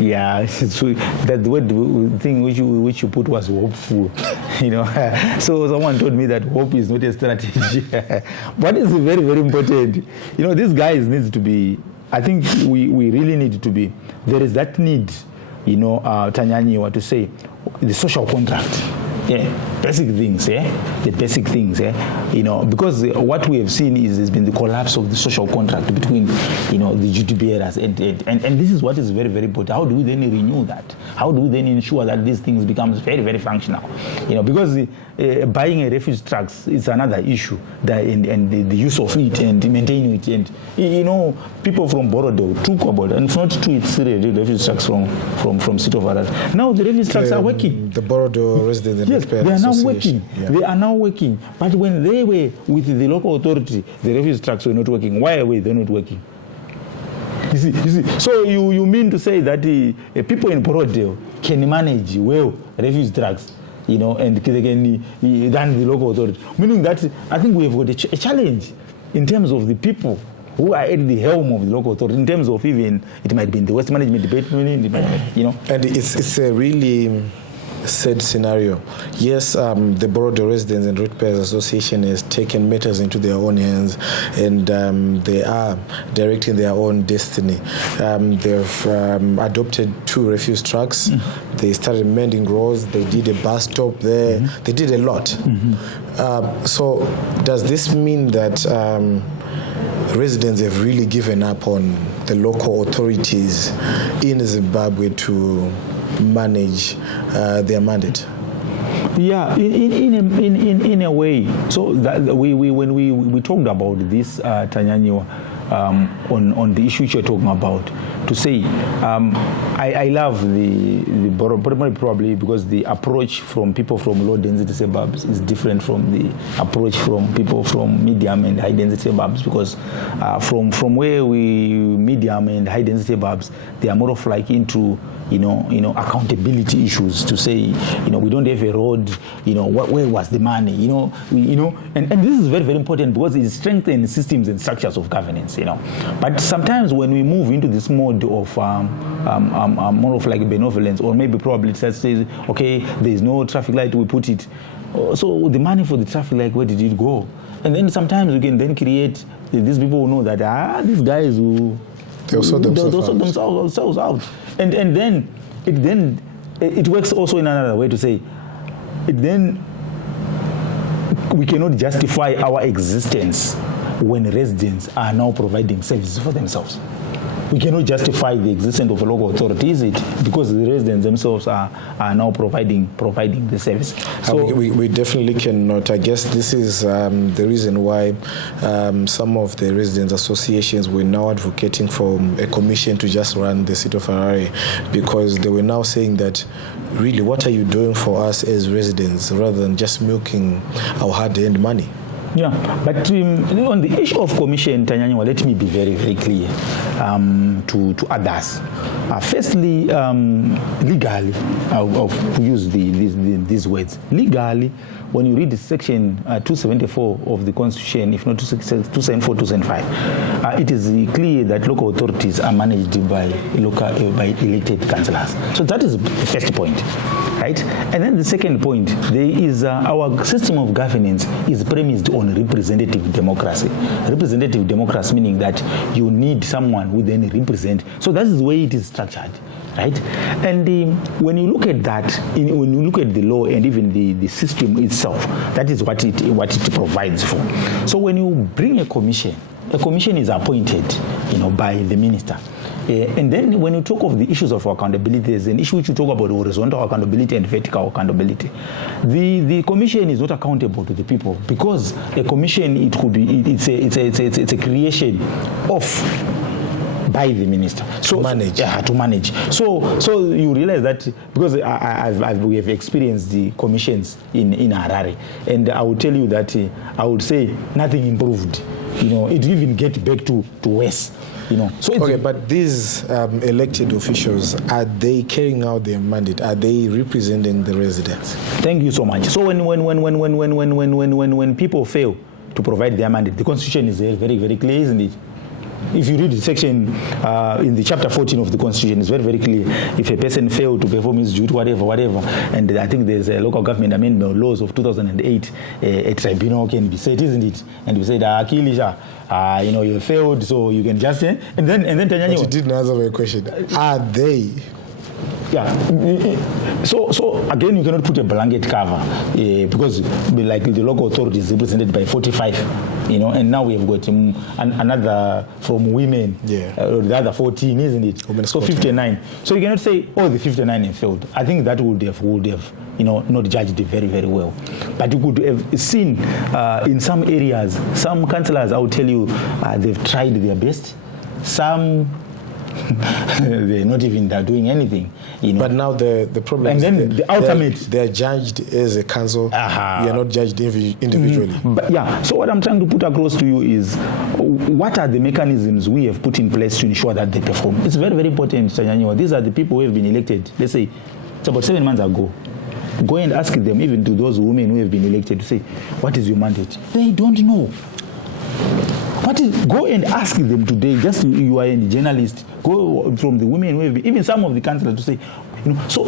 Yeah, it's true. That word thing which you put was hopeful, So someone told me that hope is not a strategy. What is very, very important? These guys needs to be. I think we really need to be. There is that need, Tanyanyiwa, to say the social contract. Yeah, basic things, the basic things, because what we have seen has been the collapse of the social contract between, the duty bearers and this is what is very, very important. How do we then renew that? How do we then ensure that these things becomes very, very functional? Because buying a refuse trucks is another issue, and the use of it and maintaining it, and people from Borodale took about, and it's not true, it's the refuse trucks from City of Harare. Now the refuse trucks are working. The Borodale residents. Yes, they are now working. Yeah. They are now working. But when they were with the local authority, the refuse trucks were not working. Why were they not working? You see. So you mean to say that people in Borodale can manage well refuse trucks, and they can than the local authority. Meaning that I think we have got a challenge in terms of the people who are at the helm of the local authority, in terms of even, it might be in the Waste Management Department, And it's a really sad scenario. Yes, the Borodale Residents and Ratepayers Association has taken matters into their own hands, and they are directing their own destiny. They've adopted 2 refuse trucks. Mm-hmm. They started mending roads. They did a bus stop there. Mm-hmm. They did a lot. Mm-hmm. So does this mean that residents have really given up on the local authorities in Zimbabwe to manage their mandate? Yeah, in a way. So that when we talked about this, Tanyanyiwa, on the issue you're talking about, to say I love the probably because the approach from people from low density suburbs is different from the approach from people from medium and high density suburbs, because from where we medium and high density suburbs, they are more of like into accountability issues, to say, we don't have a road, where was the money, and this is very, very important because it strengthens systems and structures of governance, But sometimes when we move into this mode of more of like benevolence, or maybe probably it says, okay, there is no traffic light, we put it. So the money for the traffic light, where did it go? And then sometimes we can then create these people who know that these guys who they'll sort themselves out. And then it works also in another way, to say we cannot justify our existence when residents are now providing services for themselves. We cannot justify the existence of a local authority, is it? Because the residents themselves are now providing the service. So we definitely cannot. I guess this is the reason why some of the residents associations were now advocating for a commission to just run the City of Harare, because they were now saying that, really, what are you doing for us as residents, rather than just milking our hard-earned money? Yeah, but on the issue of commission, Tanyanyiwa, let me be very, very clear to others. Firstly, legally, I'll use these words. Legally, when you read section 274 of the Constitution, if not 274, 275, it is clear that local authorities are managed by elected councillors. So that is the first point. Right? And then the second point, there is our system of governance is premised on representative democracy. Representative democracy meaning that you need someone who then represent. So that is the way it is structured, right? And when you look at that, when you look at the law and even the system itself, that is what it provides for. So when you bring a commission is appointed, by the minister. And then when you talk of the issues of accountability, there's an issue which you talk about horizontal accountability and vertical accountability. The commission is not accountable to the people, because a commission, it's a creation of by the minister. So to manage. Yeah, to manage. So you realize that, because we have experienced the commissions in Harare, and I will tell you that I would say nothing improved. It even get back to worse. So okay, but these elected officials, are they carrying out their mandate? Are they representing the residents? Thank you so much. So when people fail to provide their mandate, the Constitution is very, very clear, isn't it? If you read the section in the chapter 14 of the Constitution, it's very, very clear. If a person failed to perform his duty, whatever, and I think there's a local government amendment laws of 2008, a tribunal can be set, isn't it? And we said, Akilli, you failed, so you can just, and then Tanyanyiwa. But you didn't answer my question. Are they? Yeah. So again, you cannot put a blanket cover because, like the local authorities, is represented by 45, and now we have got another from women, the other 14, isn't it? So 59. So you cannot say all the 59 have failed. I think that would have not judged very, very well. But you could have seen in some areas, some councillors, I will tell you, they've tried their best. Some they're not even doing anything, But now the problem and is then the ultimate, they're judged as a council. We are not judged individually. But yeah, so what I'm trying to put across to you is what are the mechanisms we have put in place to ensure that they perform. It's very, very important, Tanyanyiwa. These are the people who have been elected. Let's say it's about 7 months ago. Go and ask them, even to those women who have been elected, to say, what is your mandate? They don't know. Go and ask them today, just you are a journalist, go from the women who have been, even some of the councillors to say, so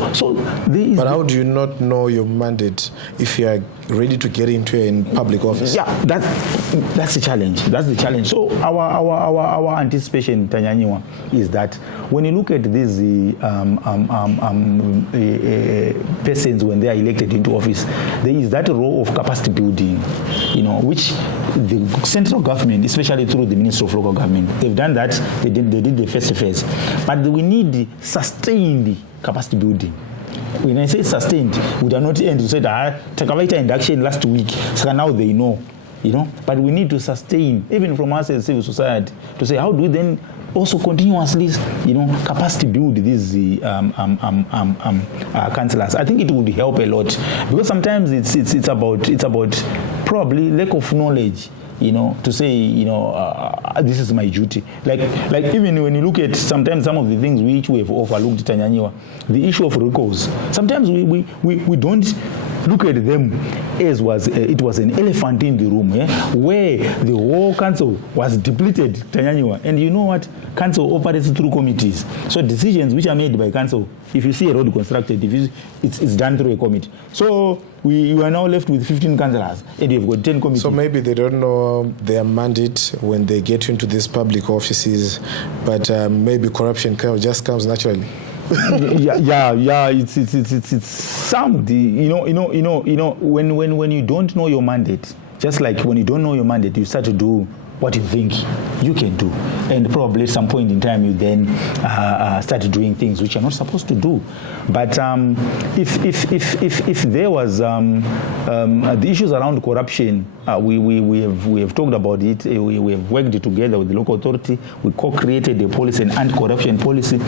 there is. But how do you not know your mandate if you are ready to get into in public office? Yeah, that's the challenge. That's the challenge. So our anticipation, Tanyanyiwa, is that when you look at these persons when they are elected into office, there is that role of capacity building, which the central government, especially through the Ministry of Local Government, they've done that. They did the first phase, but we need sustained capacity building. When I say sustained, we do not end to say that Takavaita induction last week, so now they know, But we need to sustain, even from us as civil society, to say how do we then also continuously, capacity build these councillors. I think it would help a lot because sometimes it's about probably lack of knowledge. To say, this is my duty. Like even when you look at sometimes some of the things which we have overlooked, Tanyanyiwa, the issue of recalls. Sometimes we don't look at them as it was an elephant in the room, where the whole council was depleted, Tanyanyiwa. And you know what? Council operates through committees. So decisions which are made by council, if you see a road constructed, it's done through a committee. So you are now left with 15 councillors, and you've got 10 committees. So maybe they don't know their mandate when they get into these public offices, but maybe corruption just comes naturally. Yeah. It's some. When you don't know your mandate, just like when you don't know your mandate, you start to do what you think you can do, and probably at some point in time you then start doing things which you're not supposed to do. But if there was the issues around corruption, we have talked about it. We have worked together with the local authority. We co-created a policy, an anti-corruption policy,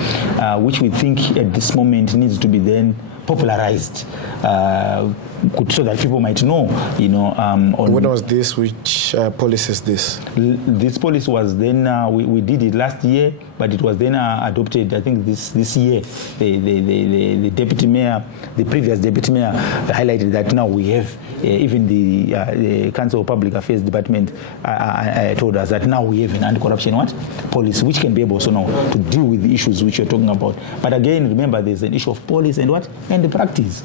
which we think at this moment needs to be then popularized, so that people might know, when was this? Which policy is this? This policy was then, we did it last year, but it was then adopted, I think, this year. The deputy mayor, the previous deputy mayor, highlighted that now we have, even the Council of Public Affairs Department told us that now we have an anti-corruption policy, which can be able also now to deal with the issues which you're talking about. But again, remember, there's an issue of policy and the practice.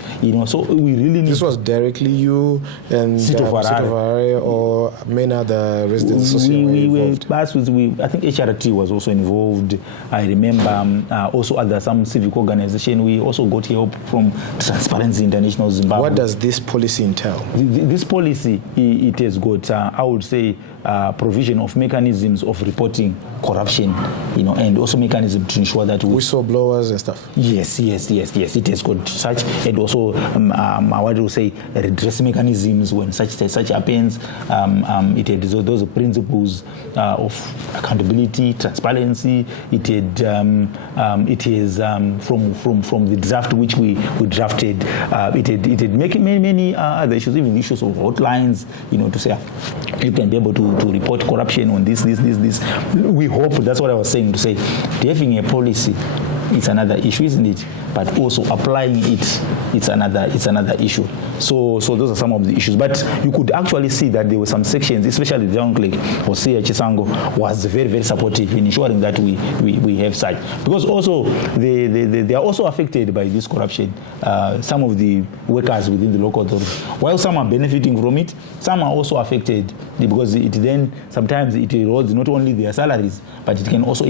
So we really need. This was directly you and City of Harare or many other residents associations. I think HRT was also involved. I remember also some civic organization. We also got help from Transparency International Zimbabwe. What does this policy entail? This policy, it has got, I would say, provision of mechanisms of reporting corruption, and also mechanism to ensure that whistleblowers and stuff. Yes. It has got such, and also I want to say redress mechanisms when such happens. It had those principles of accountability, transparency. It is from the draft which we drafted. It had many other issues, even issues of hotlines, to say you can be able to report corruption on this. We hope, that's what I was saying, to say having a policy it's another issue, isn't it? But also applying it, it's another issue. So those are some of the issues. But you could actually see that there were some sections, especially the young clerk, Hosea Chisango, was very, very supportive in ensuring that we have such. Because also they are also affected by this corruption. Some of the workers within the local authority, while some are benefiting from it, some are also affected because it then sometimes it erodes not only their salaries, but it can also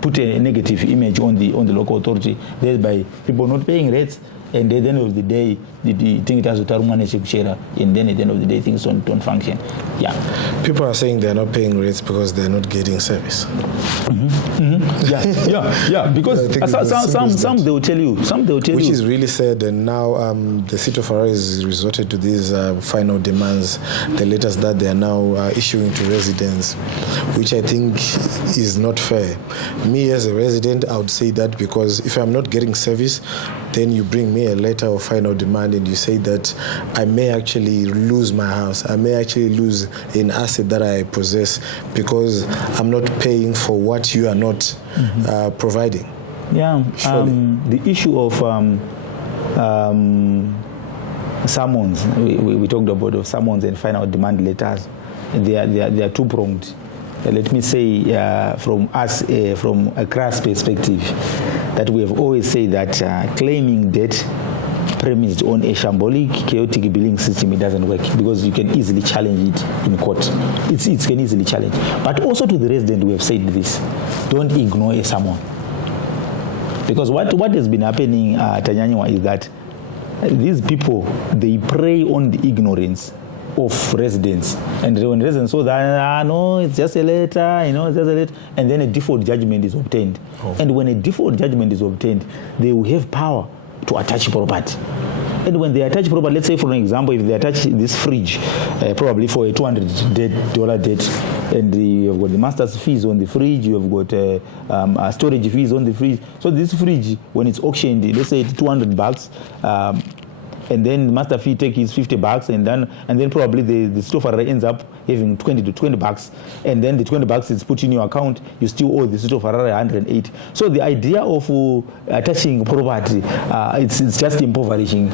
put a negative image on the local authority, thereby people not paying rates. And at the end of the day, the thing it has to and then at the end of the day, things don't function. Yeah. People are saying they're not paying rates because they're not getting service. Yeah. Because some they will tell you, which is really sad. And now the City of Harare is resorted to these final demands, the letters that they are now issuing to residents, which I think is not fair. Me as a resident, I would say that because if I'm not getting service, then you bring me a letter of final demand and you say that I may actually lose my house, I may actually lose an asset that I possess because I'm not paying for what you are not providing. Yeah, the issue of summons, we talked about summons and final demand letters, they are two-pronged. Let me say from a crass perspective, that we have always said that claiming debt premised on a shambolic, chaotic billing system, it doesn't work because you can easily challenge it in court. It can easily challenge. But also to the resident, we have said this: don't ignore a summon. Because what has been happening, Tanyanyiwa, is that these people, they prey on the ignorance of residents, and when residents say that no, it's just a letter, it's just a letter, and then a default judgment is obtained. And when a default judgment is obtained, they will have power to attach property. And when they attach property, let's say for an example, if they attach this fridge, probably for a $200 debt, and you've got the master's fees on the fridge, you've got storage fees on the fridge. So this fridge, when it's auctioned, let's say it's $200. And then the master fee take is $50, and then probably the City of Harare ends up having $20, and then the $20 is put in your account. You still owe the City of Harare 108. So the idea of attaching property, it's just impoverishing.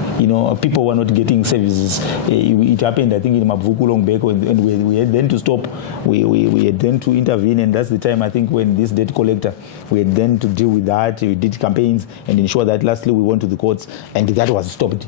People were not getting services. It happened, I think, in Mabuku long back, and we had then to stop. We had then to intervene, and that's the time, I think, when this debt collector, we had then to deal with that. We did campaigns and ensure that lastly we went to the courts, and that was stopped.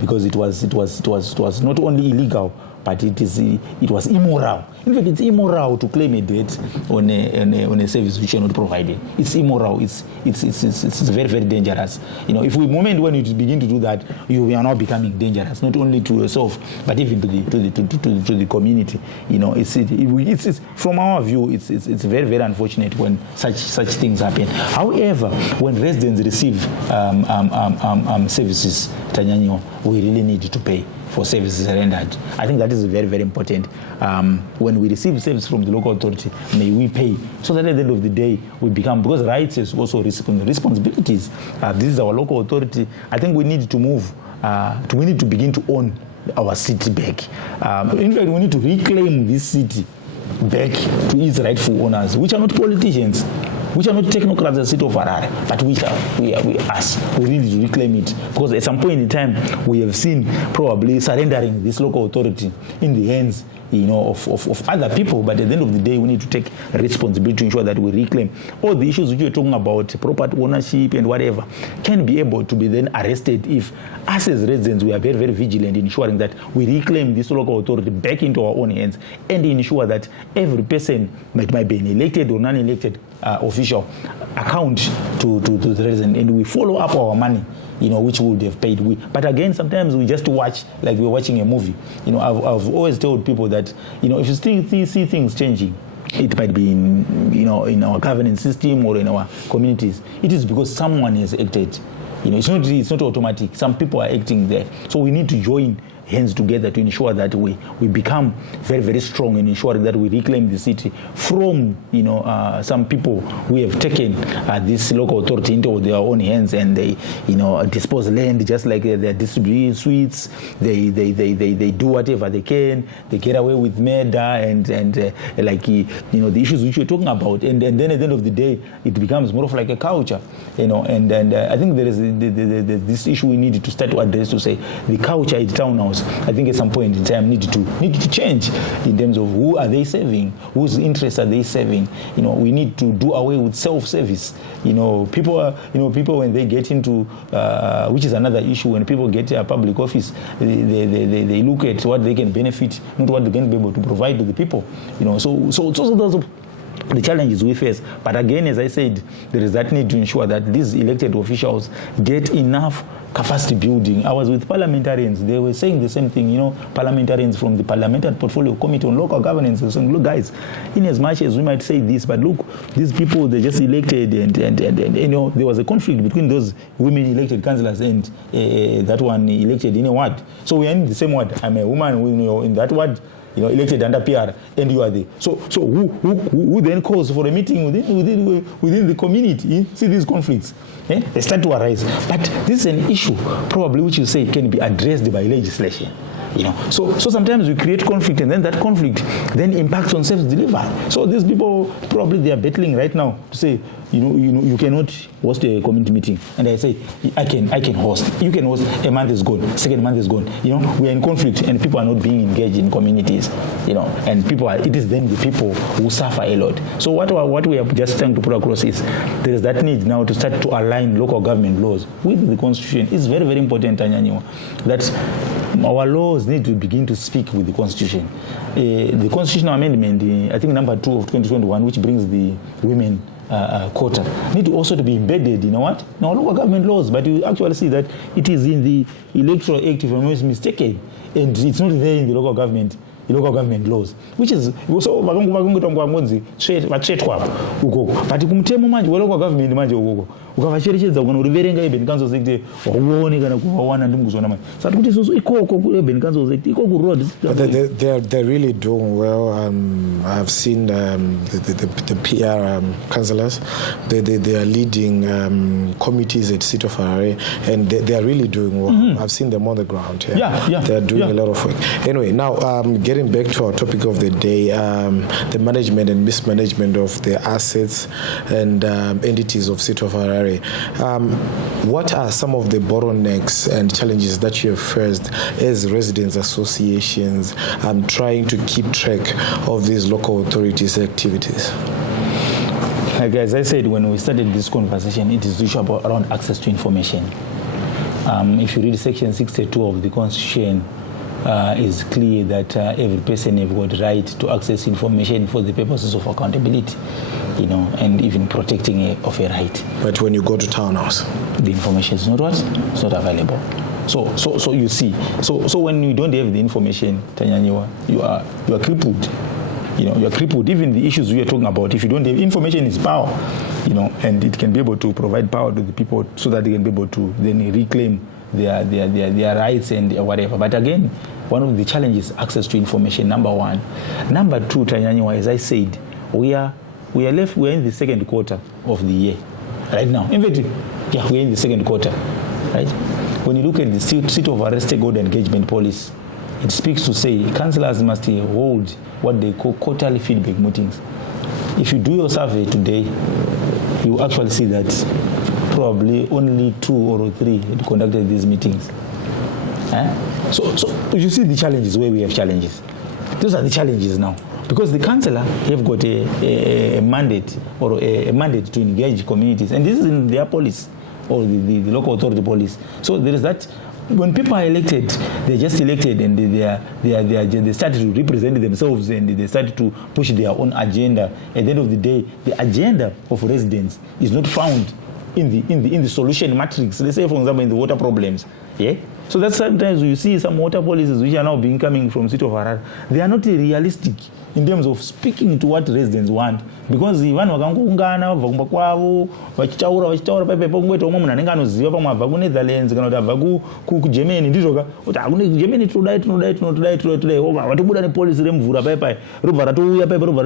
Because it was not only illegal, but it was immoral. In fact, it's immoral to claim a debt on a service which you're not providing. It's immoral. It's very, very dangerous. If we moment when you begin to do that, you are now becoming dangerous, not only to yourself, but even to the community. It's from our view, it's very, very unfortunate when such things happen. However, when residents receive services, Tanyanyiwa, we really need to pay for services rendered. I think that is very, very important. When we receive service from the local authority, may we pay, so that at the end of the day we become, because rights is also responsibilities. This is our local authority. I think we need to move. We need to begin to own our city back. In fact, we need to reclaim this city back to its rightful owners, which are not politicians, which are not technocrats at the City of Harare, but we need to reclaim it, because at some point in time we have seen probably surrendering this local authority in the hands of other people, but at the end of the day we need to take responsibility to ensure that we reclaim all the issues which you're talking about, property ownership and whatever, can be able to be then arrested if us as residents we are very, very vigilant in ensuring that we reclaim this local authority back into our own hands and ensure that every person might be an elected or non-elected official account to the resident, and we follow up our money, which we would have paid. But again, sometimes we just watch like we're watching a movie. I've always told people that, if you still see things changing, it might be in our governance system or in our communities. It is because someone has acted. It's not automatic. Some people are acting there. So we need to join hands together to ensure that we become very, very strong in ensuring that we reclaim the city from, some people who have taken this local authority into their own hands, and they, dispose land just like they're distributing sweets. They do whatever they can. They get away with murder and the issues which you're talking about. And then at the end of the day, it becomes more of like a culture, and I think there is this issue we need to start to address, to say the culture in townhouse, I think at some point in time needed to change in terms of who are they serving, whose interests are they serving. We need to do away with self-service. People when they get into which is another issue, when people get a public office, they look at what they can benefit, not what they can be able to provide to the people. So those are the challenges we face. But again, as I said, there is that need to ensure that these elected officials get enough capacity building. I was with parliamentarians. They were saying the same thing, parliamentarians from the Parliamentary Portfolio Committee on Local Governance. They were saying, look, guys, in as much as we might say this, but look, these people, they just elected, and there was a conflict between those women elected councillors and that one elected in a ward. So we are in the same ward. I'm a woman in that ward, elected under PR, and you are there. So who then calls for a meeting within the community? See these conflicts, they start to arise. But this is an issue probably which you say can be addressed by legislation. So sometimes we create conflict, and then that conflict then impacts on service delivery. So these people probably they are battling right now to say, you cannot host a community meeting, and I say I can host. You can host. A month is gone. Second month is gone. We are in conflict, and people are not being engaged in communities. And it is then the people who suffer a lot. So what we are just trying to put across is there is that need now to start to align local government laws with the constitution. It's very, very important, Tanyanyiwa, that our laws need to begin to speak with the constitution. The constitutional amendment, I think number 2 of 2021, which brings the women quota, need to also to be embedded in our local government laws. But you actually see that it is in the Electoral Act, if I'm not mistaken, and it's not there in the local government laws, which is so vatsvetwa ukoko, but kumutemo manje welocal government manje ukoko ukavacherechedza kana uriverenga Reuben Council Act wauone kana kuvawana ndimukuzona manje sati kuti isusu ikoko ku Reuben Council Act ikoko road. They're really doing well. I've seen the PR councillors. They are leading committees at City of Harare, and they are really doing well. Mm-hmm. I've seen them on the ground. Yeah. They are doing a lot of work. Anyway, now getting back to our topic of the day, the management and mismanagement of the assets and entities of City of Harare. What are some of the bottlenecks and challenges that you have faced as residents associations trying to keep track of these local authorities' activities? Like as I said, when we started this conversation, it is issue around access to information. If you read Section 62 of the Constitution, is clear that every person has got right to access information for the purposes of accountability, and even protecting of a right. But when you go to townhouse, the information is not it's not available. So you see, so when you don't have the information, Tanyanyiwa, you are crippled. You are crippled. Even the issues we are talking about, if you don't have information, is power. And it can be able to provide power to the people so that they can be able to then reclaim their rights and whatever. But again, one of the challenges is access to information, number one. Number two, Tanyanyiwa, as I said, we are in the second quarter of the year right now. In fact, we're in the second quarter, right? When you look at the City of Harare stakeholder engagement policy, it speaks to say councillors must hold what they call quarterly feedback meetings. If you do your survey today, you actually see that probably only 2 or 3 had conducted these meetings. So you see the challenges where we have challenges. Those are the challenges now. Because the councillor have got a mandate or a mandate to engage communities. And this is in their policy or the local authority policy. So there is that. When people are elected, they're just elected and they start to represent themselves and they start to push their own agenda. At the end of the day, the agenda of residents is not found in the solution matrix. Let's say, for example, in the water problems. Yeah, So that's sometimes you see some water policies which are now being coming from City of Harare. They are not realistic in terms of speaking to what residents want, because vanhu vakangoungana vabva kumba kwavo vachitaura paipapo kungoita umwe munhu anenge anoziva pamwe abva kuNetherlands kana kuti abva kuGermany ndizvoka kuti hakune Germany tinodai vatobuda nepolisi remvura paipai robva ratouya paipa robva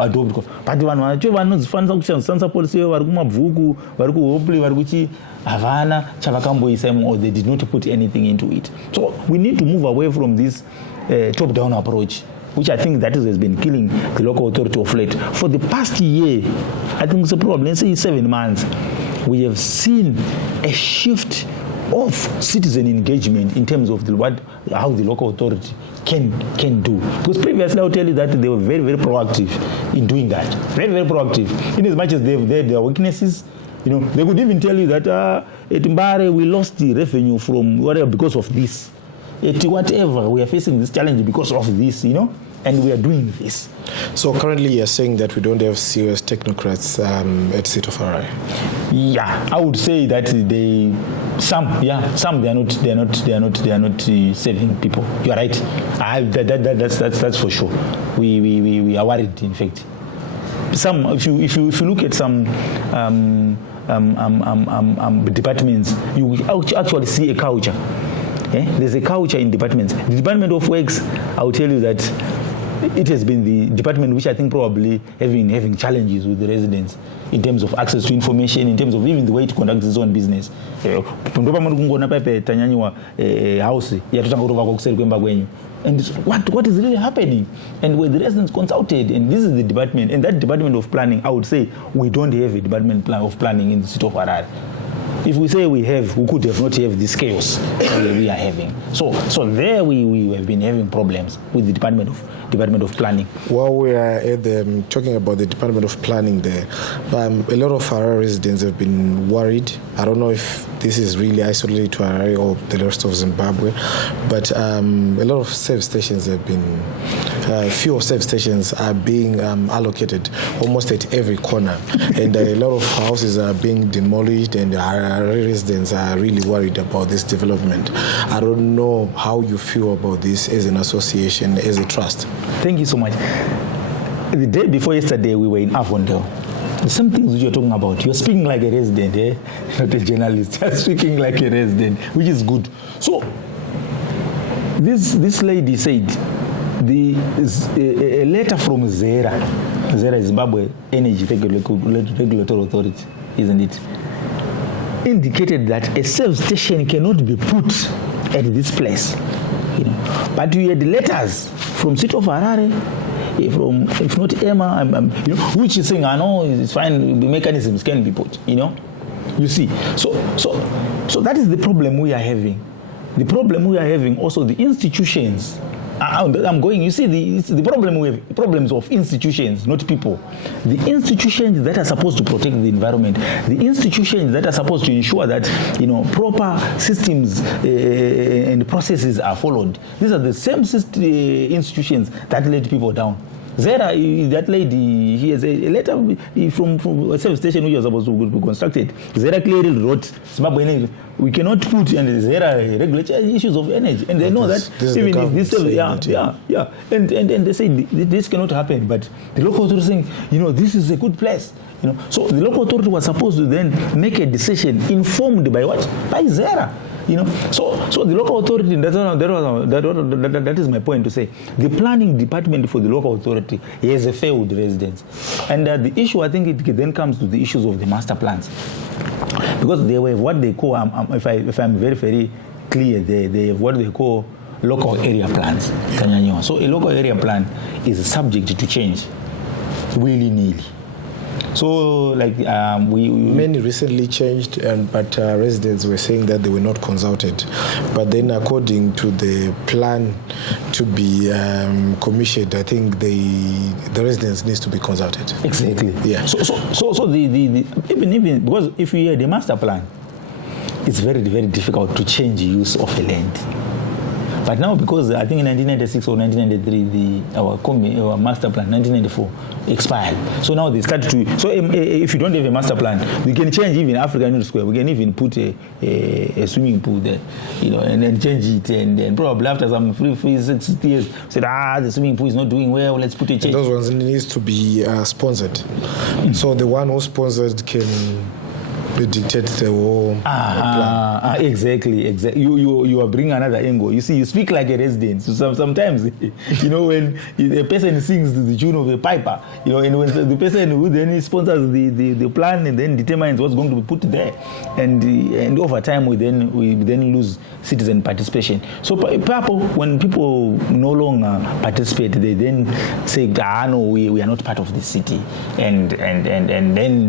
adoptwa, but vanhu vacho vanofanira kushandisa polisi ivo vari kumabvuku vari kuHopley vari kuchi havana chavakamboisa, or they did not put anything into it. So we need to move away from this top-down approach, which I think that has been killing the local authority of late. For the past year, I think it's a problem, let's say 7 months, we have seen a shift of citizen engagement in terms of how the local authority can do. Because previously I'll tell you that they were very, very proactive in doing that. Very, very proactive. In as much as they have their weaknesses, they could even tell you that at Mbare we lost the revenue from whatever because of this. Whatever, we are facing this challenge because of this, and we are doing this. So currently you're saying that we don't have serious technocrats at City of Harare? Yeah, I would say that some they are not saving people. You're right. That's for sure. We are worried, in fact. Some, if you look at some departments, you will actually see a culture. There's a culture in departments. The Department of Works, I will tell you that it has been the department which I think probably having challenges with the residents in terms of access to information, in terms of even the way it conducts its own business. And what is really happening? And where the residents consulted, and this is the department, and that department of planning, I would say we don't have a department of planning in the City of Harare. If we say we could have not have this chaos we are having. So there we have been having problems with the Department of Planning. While we are talking about the Department of Planning there, a lot of Harare residents have been worried. I don't know if this is really isolated to Harare or the rest of Zimbabwe, but a lot of service stations have been, few service stations are being allocated almost at every corner, and a lot of houses are being demolished, and Harare residents are really worried about this development. I don't know how you feel about this as an association, as a trust. Thank you so much. The day before yesterday, we were in Avondale. Some things which you're talking about, you're speaking like a resident, not a journalist. You're speaking like a resident, which is good. So, this lady said, a letter from ZERA Zimbabwe Energy Regulatory Authority, isn't it, indicated that a service station cannot be put at this place. But we had letters from City of Harare, from, if not Emma, which is saying, I know it's fine, the mechanisms can be put, You see, so that is the problem we are having. The problem we are having also, the institutions. You see, the problem we have, problems of institutions, not people. The institutions that are supposed to protect the environment, the institutions that are supposed to ensure that, proper systems and processes are followed. These are the same institutions that let people down. Zera, that lady, he has a letter from a service station which was supposed to be constructed. Zera clearly wrote, we cannot put in Zera regulatory issues of energy. And they know that even if this, and they say this cannot happen. But the local authority is saying, this is a good place. So the local authority was supposed to then make a decision informed by what? By Zera. So the local authority, that is my point to say, the planning department for the local authority has failed residents. And the issue, I think it then comes to the issues of the master plans. Because they have what they call, if I'm very, very clear, they have what they call local area plans. So a local area plan is subject to change willy-nilly. So, many recently changed, but residents were saying that they were not consulted. But then, according to the plan to be commissioned, I think the residents needs to be consulted. Exactly. Yeah. So even because if you had a master plan, it's very, very difficult to change use of a land. But now, because I think in 1996 or 1993, our master plan, 1994, expired. So now they start to, so if you don't have a master plan, we can change even African Union Square. We can even put a swimming pool there, and then change it, and then probably after some 60 years, said, the swimming pool is not doing well, let's put a change. Those ones needs to be sponsored. So the one who sponsored can dictate the whole plan. Exactly. You are bringing another angle. You see, you speak like a resident. So sometimes, when a person sings to the tune of a piper, and when the person who then sponsors the plan and then determines what's going to be put there, and over time we then lose citizen participation. So when people no longer participate, they then say, no, we are not part of the city, and then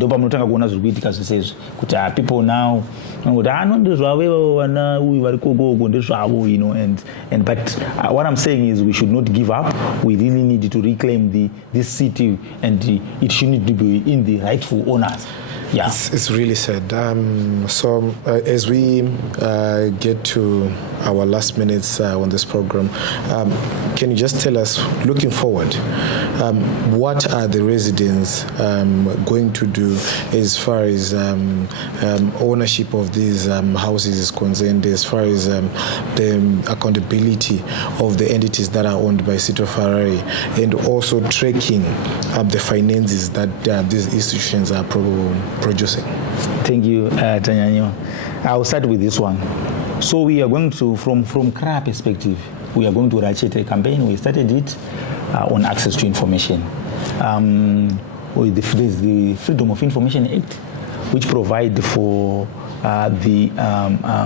people now but what I'm saying is we should not give up. We really need to reclaim this city, and it should need to be in the rightful owners. Yeah, it's really sad. So as we get to our last minutes on this program, can you just tell us, looking forward, what are the residents going to do as far as ownership of these houses is concerned, as far as the accountability of the entities that are owned by City of Harare, and also tracking the finances that these institutions are producing? Thank you, Tanyanyiwa. I'll start with this one. So we are going to, from CRA perspective, we are going to ratchet a campaign. We started it on access to information. There's the Freedom of Information Act, which provides for the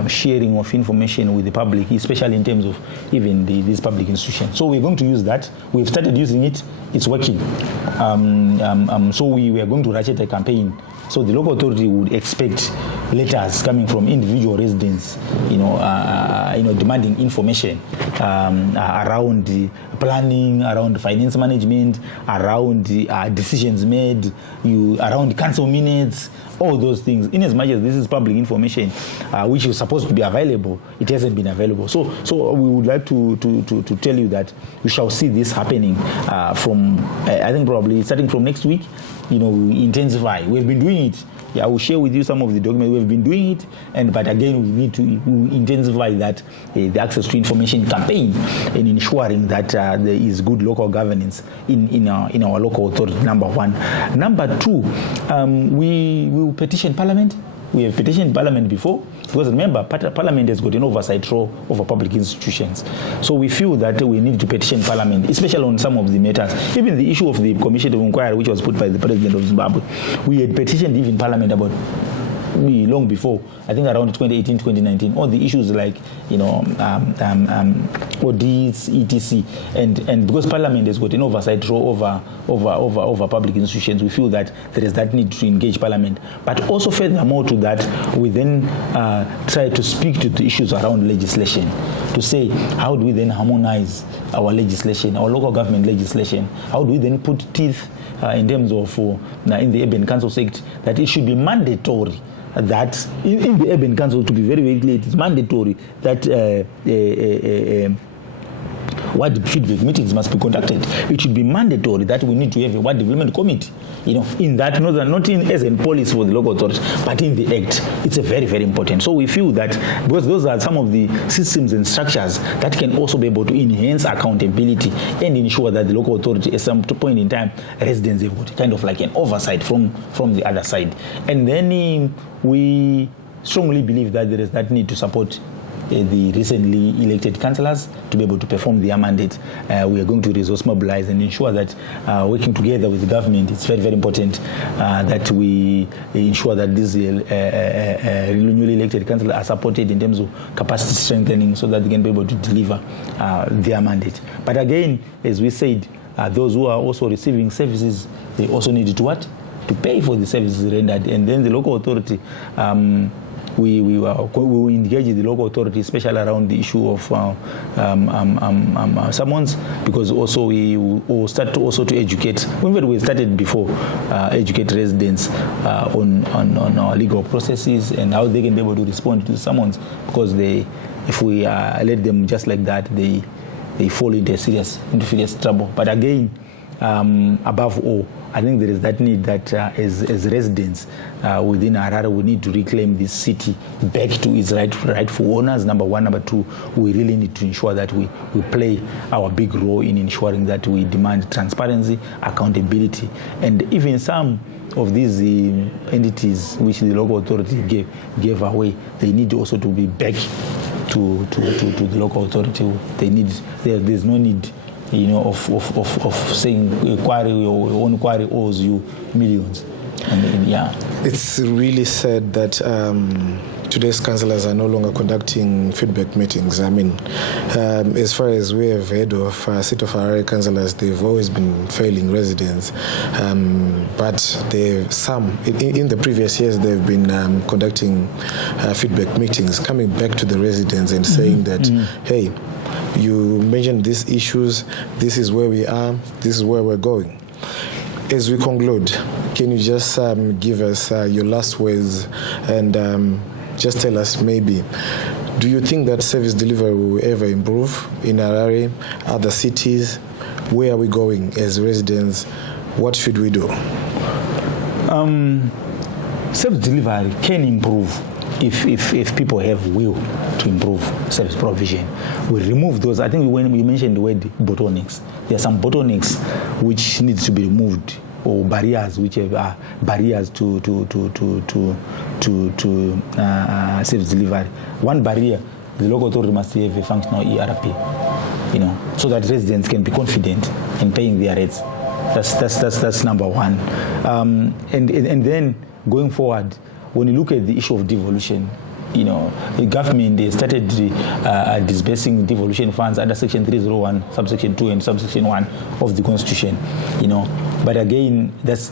sharing of information with the public, especially in terms of even these public institutions. So we're going to use that. We've started using it. It's working. So we are going to ratchet a campaign. So the local authority would expect letters coming from individual residents, demanding information around the planning, around finance management, around decisions made, around council minutes, all those things. In as much as this is public information, which is supposed to be available, it hasn't been available. So we would like to tell you that we shall see this happening from, I think probably starting from next week. We intensify. We've been doing it. I will share with you some of the documents. We've been doing it, but again, we need to intensify that the access to information campaign, and ensuring that there is good local governance in our local authority. Number one. Number two, we will petition Parliament. We have petitioned Parliament before, because remember, Parliament has got an oversight role over public institutions. So we feel that we need to petition Parliament, especially on some of the matters. Even the issue of the Commission of Inquiry, which was put by the President of Zimbabwe, we had petitioned even Parliament about long before, I think around 2018, 2019, all the issues like, audits, etc. And because Parliament has got an oversight role over public institutions, we feel that there is that need to engage Parliament. But also furthermore to that, we then try to speak to the issues around legislation, to say, how do we then harmonize our legislation, our local government legislation? How do we then put teeth in terms of, in the Urban Councils Act, that it should be mandatory that in the Urban Council, to be very, very clear, it is mandatory that ward feedback meetings must be conducted. It should be mandatory that we need to have a ward development committee, in that, not in as in policy for the local authority, but in the Act. It's a very, very important. So we feel that because those are some of the systems and structures that can also be able to enhance accountability and ensure that the local authority, at some point in time, residents have got kind of like an oversight from the other side. And then we strongly believe that there is that need to support the recently elected councillors to be able to perform their mandate. We are going to resource mobilize and ensure that working together with the government, it's very, very important that we ensure that these newly elected councillors are supported in terms of capacity strengthening so that they can be able to deliver their mandate. But again, as we said, those who are also receiving services, they also need to what? To pay for the services rendered. And then the local authority, we will engage the local authority, especially around the issue of summons, because also we will start to also to educate. We started before, educate residents on our legal processes and how they can be able to respond to summons, because if we let them just like that, they fall into serious trouble. But again, above all, I think there is that need that as residents within Harare, we need to reclaim this city back to its rightful owners, number one. Number two, we really need to ensure that we play our big role in ensuring that we demand transparency, accountability, and even some of these entities which the local authority gave away, they need also to be back to the local authority. There's no need, of saying a quarry or your own quarry owes you millions. Yeah. It's really sad that today's councillors are no longer conducting feedback meetings. I mean, as far as we have heard of City of Harare councillors, they've always been failing residents. But in the previous years, they've been conducting feedback meetings, coming back to the residents and saying that, hey, you mentioned these issues, this is where we are, this is where we're going. As we conclude, can you just give us your last words and just tell us, maybe, do you think that service delivery will ever improve in Harare, other cities? Where are we going as residents? What should we do? Service delivery can improve if people have will to improve service provision. We remove those. I think when we mentioned the word bottlenecks, there are some bottlenecks which needs to be removed, or barriers which are barriers to service delivery. One barrier, the local authority must have a functional ERP, so that residents can be confident in paying their rates. That's number one. And then going forward, when you look at the issue of devolution, the government, they started disbursing devolution funds under Section 301, subsection 2 and subsection 1 of the Constitution, But again, it's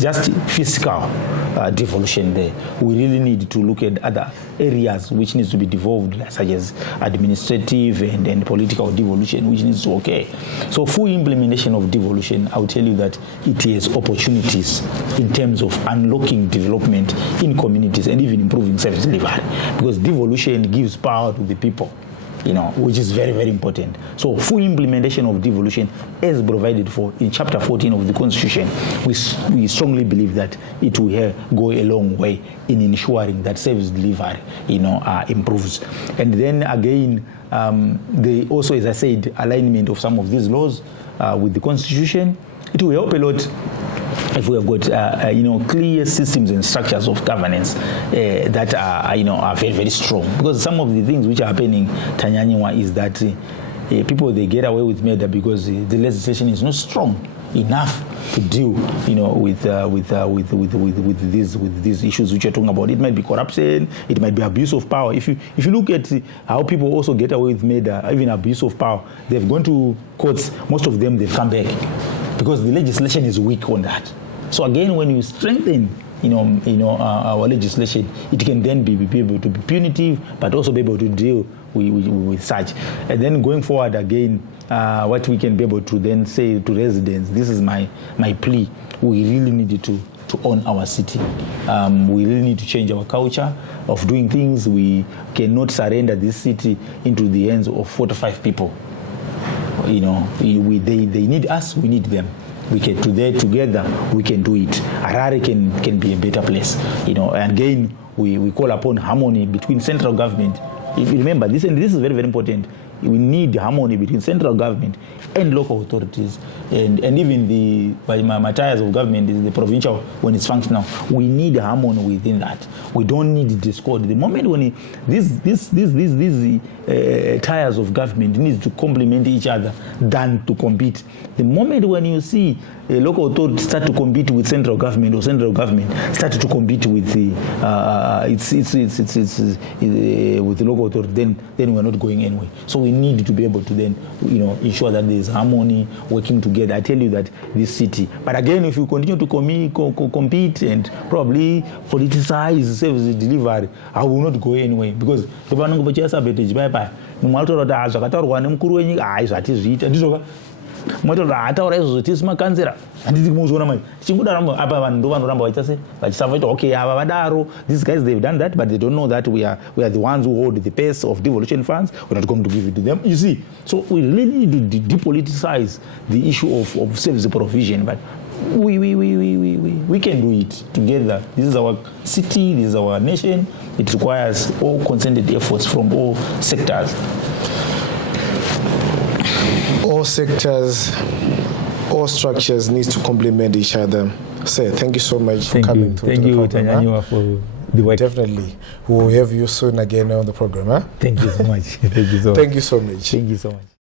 just fiscal devolution there. We really need to look at other areas which needs to be devolved, such as administrative and political devolution, which needs to occur. So full implementation of devolution, I'll tell you that it has opportunities in terms of unlocking development in communities and even improving service delivery, because devolution gives power to the people, which is very, very important. So full implementation of devolution as provided for in Chapter 14 of the Constitution, we strongly believe that it will go a long way in ensuring that service delivery, improves. And then again, also, as I said, alignment of some of these laws with the Constitution, it will help a lot if we have got clear systems and structures of governance that are very, very strong. Because some of the things which are happening, Tanyanyiwa, is that people, they get away with murder because the legislation is not strong enough to deal with these issues which you're talking about. It might be corruption, it might be abuse of power. If you look at how people also get away with murder, even abuse of power, they've gone to courts, most of them, they've come back because the legislation is weak on that. So again, when you strengthen our legislation, it can then be able to be punitive, but also be able to deal with such. And then going forward again, what we can be able to then say to residents, this is my plea, we really need to own our city. We really need to change our culture of doing things. We cannot surrender this city into the hands of 45 people. They need us, we need them. We can together we can do it. Harare can be a better place. And again, we call upon harmony between central government. If you remember this, and this is very, very important, we need harmony between central government and local authorities, and even the tiers of government, the provincial, when it's functional. We need harmony within that. We don't need discord. The moment when these tiers of government need to complement each other than to compete. The moment when you see a local authority start to compete with central government, or central government start to compete with the with the local authority, then we're not going anywhere. So we need to be able to then ensure that there's harmony, working together. I tell you that this city. But again, if you continue to compete and probably politicize service delivery, I will not go anywhere, because Moto ataura izvo tisi makansera handiti kumuzoona manje chingodaro apa vanhu ndo vanoramba vachisava okay ava vadaro these guys they've done that but they don't know that we are the ones who hold the pace of devolution funds. We're not going to give it to them, you see. So we really need to depoliticize the issue of service provision, but we can do it together. This is our city, this is our nation. It requires all concerted efforts from all sectors. All sectors, all structures need to complement each other. Sir, thank you so much for coming through. Thank you, Tanyanyiwa, for the work. Definitely. We'll have you soon again on the program. Huh? Thank you so much. Thank you so much. Thank you so much. Thank you so much.